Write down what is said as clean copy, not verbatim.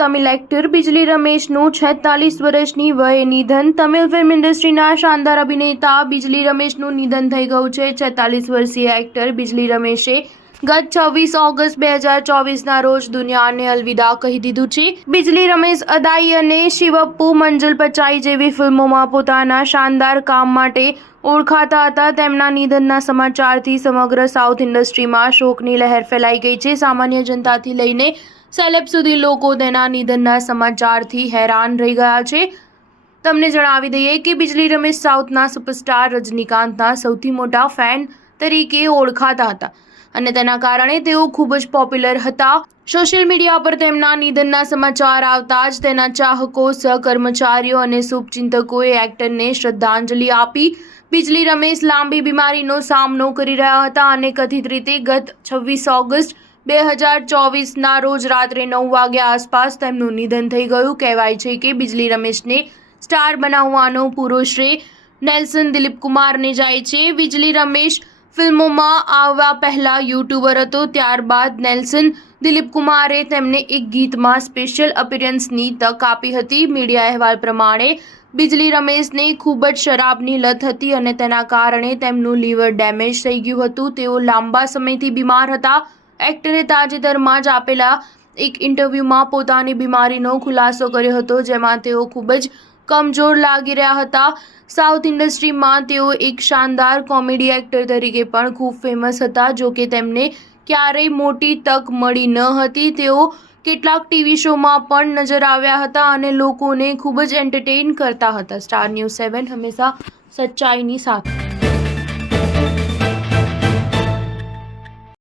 Tamil actor Bijli રમેશનું 46 વર્ષની વયે નિધન. તમિલ ફિલ્મ ઇન્ડસ્ટ્રીના શાનદાર અભિનેતા બિજલી રમેશનું નિધન થઈ ગયું છે. 46 વર્ષીય એક્ટર બિજલી રમેશે ગત 26 ઓગસ્ટ 2024ના રોજ દુનિયાને અલવિદા કહી દીધું છે. બિજલી રમેશ અદાઈ અને શિવપ્પુ મંજલ પચાઈ જેવી ફિલ્મોમાં પોતાના શાનદાર કામ માટે ઓળખાતા હતા. તેમના નિધનના સમાચારથી સમગ્ર સાઉથ ઇન્ડસ્ટ્રીમાં શોકની લહેર ફેલાઈ ગઈ છે. સામાન્ય જનતાથી લઈને સેલેબ સુધી લોકો તેના નિધનના સમાચારથી હેરાન રહી ગયા છે. તમને જણાવી દઈએ કે બિજલી રમેશ સાઉથના સુપરસ્ટાર રજનીકાંતના સૌથી મોટા ફેન તરીકે ઓળખાતા હતા અને તેના કારણે તેઓ ખૂબ જ પોપ્યુલર હતા. સોશિયલ મીડિયા પર તેમના નિધનના સમાચાર આવતા જ તેના ચાહકો, સહકર્મચારીઓ અને શુભચિંતકોએ એક્ટરને શ્રદ્ધાંજલિ આપી. બિજલી રમેશ લાંબી બીમારીનો સામનો કરી રહ્યા હતા અને કથિત રીતે ગત 26 ઓગસ્ટ 2024ના રોજ રાત્રે 9 વાગ્યા આસપાસ તેમનું નિધન થઈ ગયું. કહેવાય છે કે બિજલી રમેશને સ્ટાર બનાવવાનો પૂરો શ્રેય નેલ્સન દિલીપ કુમારને જાય છે. બિજલી રમેશ ફિલ્મોમાં આવવા પહેલા યુટ્યુબર હતો. ત્યારબાદ નેલ્સન દિલીપ કુમારે તેમને એક ગીતમાં સ્પેશિયલ અપિયરન્સની તક આપી હતી. મીડિયા અહેવાલ પ્રમાણે બિજલી રમેશને ખૂબ જ શરાબની લત હતી અને તેના કારણે તેમનું લીવર ડેમેજ થઈ ગયું હતું. તેઓ લાંબા સમયથી બીમાર હતા. એક્ટરે તાજેતરમાં જ આપેલા એક ઇન્ટરવ્યૂમાં પોતાની બીમારીનો ખુલાસો કર્યો હતો, જેમાં તેઓ ખૂબ જ કમજોર લાગી રહ્યા હતા. સાઉથ ઇન્ડસ્ટ્રીમાં તેઓ એક શાનદાર કોમેડી એક્ટર તરીકે પણ ખૂબ ફેમસ હતા. જો કે તેમને ક્યારેય મોટી તક મળી ન હતી. તેઓ કેટલાક ટીવી શોમાં પણ નજર આવ્યા હતા અને લોકોને ખૂબ જ એન્ટરટેઇન કરતા હતા. સ્ટાર ન્યૂઝ 7 હંમેશા સચ્ચાઈની સાથે.